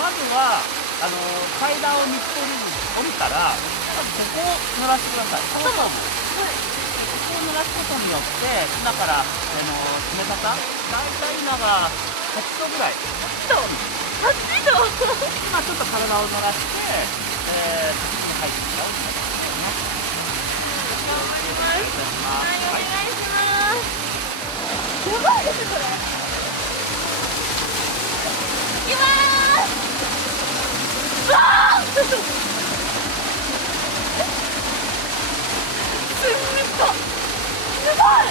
まずは階段を3つ降りたら、まずここを濡らしてください。頭も。ここを濡らすことによって、今から、冷たさ、大体今が8度ぐらい。8度今ちょっと体を濡らして、滝に入っていただきますね。頑張ります。はい、お願いします。やばいですこれ。いきまーす。わあ。すごい。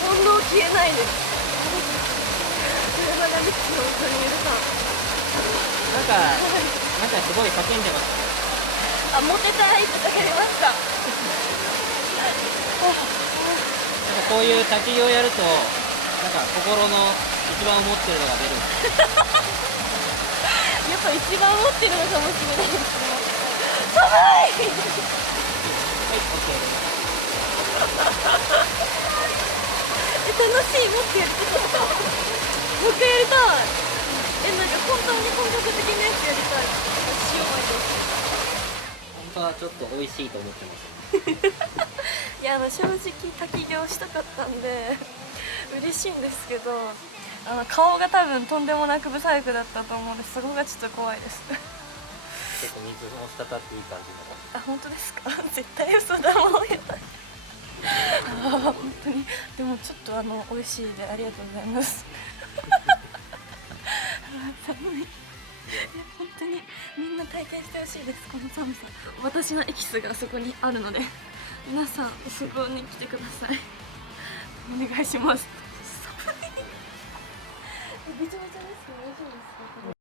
温度消えないです。車が見て本当に許さん。なんかすごい叫んでます。あ、モテたいって叫びました。なんかこういう滝をやると、なんか心の一番思ってるのが出る。やっぱ一番持ってるのかもしれないですね。寒い。はい、OK。楽しい、もっとやりたかった。もう一回やりたい。なんか本当に本格的なやつやりたい。塩巻いて。本当はちょっと美味しいと思ってます。いや、正直滝行したかったんで嬉しいんですけど、顔が多分とんでもなくブサイクだったと思うんで、そこがちょっと怖いです。結構水も滴っていい感じの。あ、本当ですか？絶対嘘だもん。やばい。本当に。でもちょっと美味しいでありがとうございます。寒い。本当にみんな体験してほしいです、この寒さ。私のエキスがそこにあるので、皆さんそこに来てください。お願いします。寒い。めちゃめちゃです。大丈夫ですか？